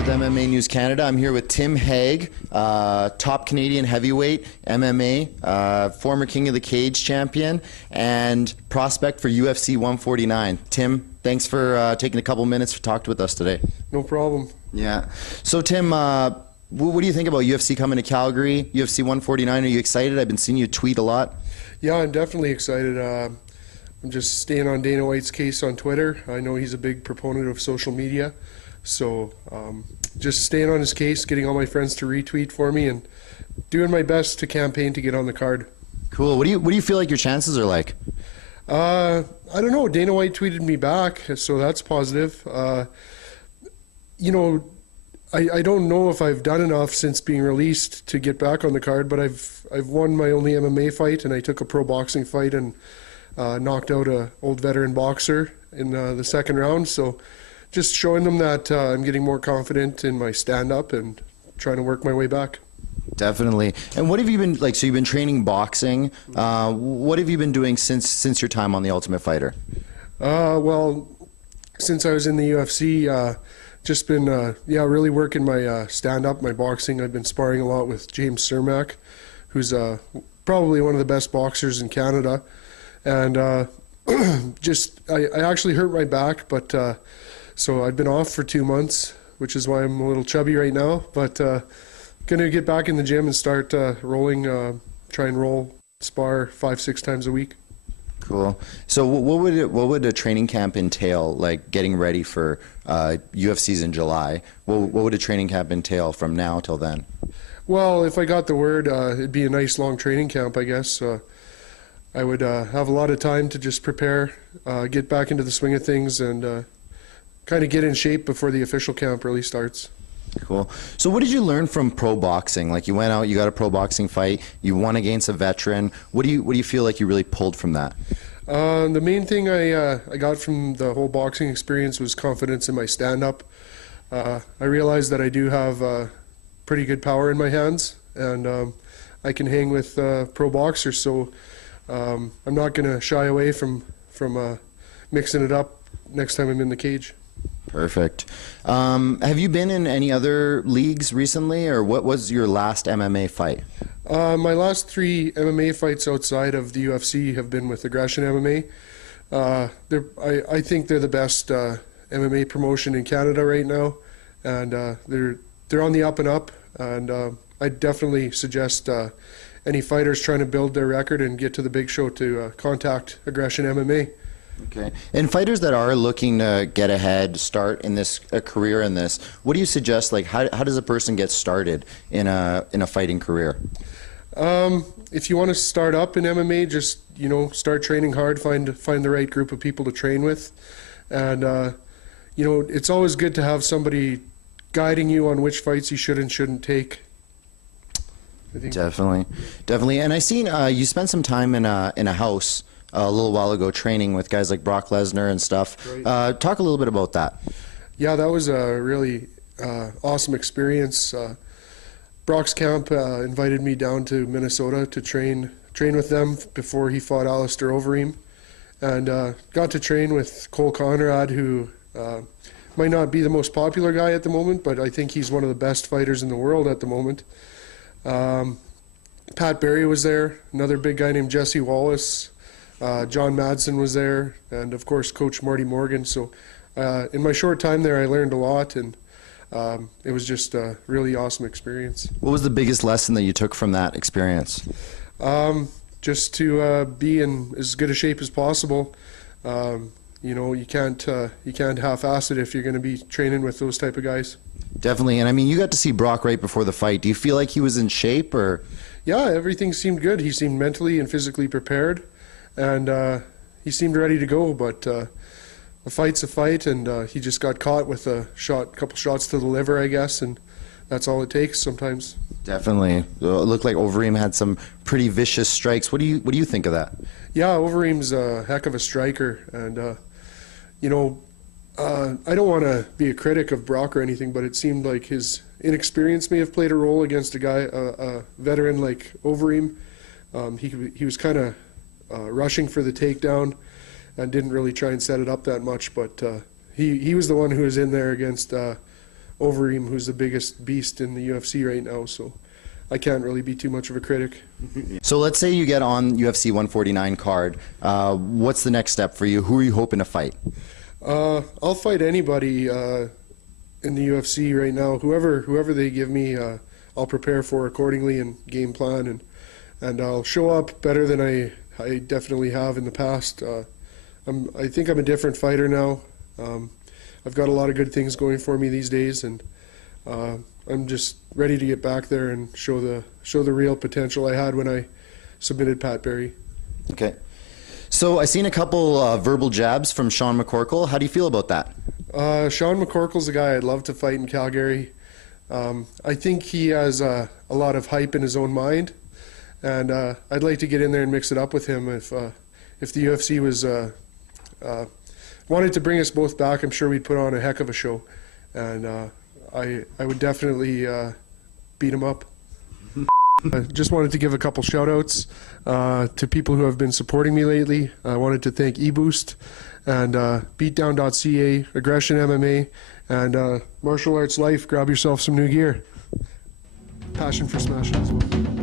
with MMA News Canada. I'm here with Tim Hague, top Canadian heavyweight, MMA, former King of the Cage champion, and prospect for UFC 149. Tim, thanks for taking a couple minutes to talk with us today. No problem. Yeah. So Tim, what do you think about UFC coming to Calgary, UFC 149? Are you excited? I've been seeing you tweet a lot. Yeah, I'm definitely excited. I'm just staying on Dana White's case on Twitter. I know he's a big proponent of social media. So just staying on his case, getting all my friends to retweet for me, and doing my best to campaign to get on the card. Cool. What do you feel like your chances are like? I don't know. Dana White tweeted me back, so that's positive. You know, I don't know if I've done enough since being released to get back on the card, but I've won my only MMA fight, and I took a pro boxing fight and knocked out an old veteran boxer in the second round. So just showing them that I'm getting more confident in my stand-up and trying to work my way back. Definitely. And what have you been like? So you've been training boxing. What have you been doing since your time on The Ultimate Fighter? Well, since I was in the UFC, just been really working my stand-up, my boxing. I've been sparring a lot with James Cermak, who's probably one of the best boxers in Canada, and I actually hurt my back, but. So I've been off for 2 months, which is why I'm a little chubby right now, but going to get back in the gym and start rolling, try and roll, spar 5-6 times a week. Cool. So what would a training camp entail, like getting ready for UFC's in July? What would a training camp entail from now till then? Well, if I got the word, it'd be a nice long training camp, I guess. I would have a lot of time to just prepare, get back into the swing of things, and kind of get in shape before the official camp really starts. Cool. So what did you learn from pro boxing? Like, you went out, you got a pro boxing fight, you won against a veteran. What do you feel like you really pulled from that? The main thing I got from the whole boxing experience was confidence in my stand-up. I realized that I do have pretty good power in my hands, and I can hang with pro boxers, so I'm not going to shy away from mixing it up next time I'm in the cage. Perfect. Have you been in any other leagues recently, or what was your last MMA fight? My last 3 MMA fights outside of the UFC have been with Aggression MMA. I think they're the best MMA promotion in Canada right now, and they're on the up and up. And I definitely suggest any fighters trying to build their record and get to the big show to contact Aggression MMA. Okay. And fighters that are looking to get ahead, start in this a career in this, what do you suggest? Like, how does a person get started in a fighting career? If you want to start up in MMA, just start training hard. Find the right group of people to train with, and it's always good to have somebody guiding you on which fights you should and shouldn't take. Definitely. And I seen you spent some time in a house a little while ago training with guys like Brock Lesnar and stuff. Right. Talk a little bit about that. Yeah, that was a really awesome experience. Brock's camp invited me down to Minnesota to train with them before he fought Alistair Overeem, and got to train with Cole Conrad, who might not be the most popular guy at the moment, but I think he's one of the best fighters in the world at the moment. Pat Barry was there, another big guy named Jesse Wallace. John Madsen was there, and of course Coach Marty Morgan. So in my short time there, I learned a lot, and it was just a really awesome experience. What was the biggest lesson that you took from that experience? Just to be in as good a shape as possible. You can't half-ass it if you're going to be training with those type of guys. Definitely. And I mean, you got to see Brock right before the fight. Do you feel like he was in shape, or? Yeah, everything seemed good. He seemed mentally and physically prepared. And he seemed ready to go, but a fight's a fight, and he just got caught with a couple shots to the liver, I guess, and that's all it takes sometimes. Definitely. It looked like Overeem had some pretty vicious strikes. What do you think of that? Yeah, Overeem's a heck of a striker, and I don't want to be a critic of Brock or anything, but it seemed like his inexperience may have played a role against a veteran like Overeem. He was kind of rushing for the takedown and didn't really try and set it up that much, but he was the one who was in there against Overeem, who's the biggest beast in the UFC right now. So I can't really be too much of a critic. So let's say you get on UFC 149 card. What's the next step for you? Who are you hoping to fight? I'll fight anybody in the UFC right now. Whoever they give me, I'll prepare for accordingly and game plan, and I'll show up better than I definitely have in the past. I think I'm a different fighter now. I've got a lot of good things going for me these days, and I'm just ready to get back there and show the real potential I had when I submitted Pat Barry. Okay. So I seen a couple verbal jabs from Sean McCorkle. How do you feel about that? Sean McCorkle's a guy I'd love to fight in Calgary. I think he has a lot of hype in his own mind, and I'd like to get in there and mix it up with him. If the UFC was wanted to bring us both back, I'm sure we'd put on a heck of a show, and I would definitely beat him up. I just wanted to give a couple shout-outs to people who have been supporting me lately. I wanted to thank eBoost and Beatdown.ca, Aggression MMA, and Martial Arts Life. Grab yourself some new gear. Passion for Smashing as well.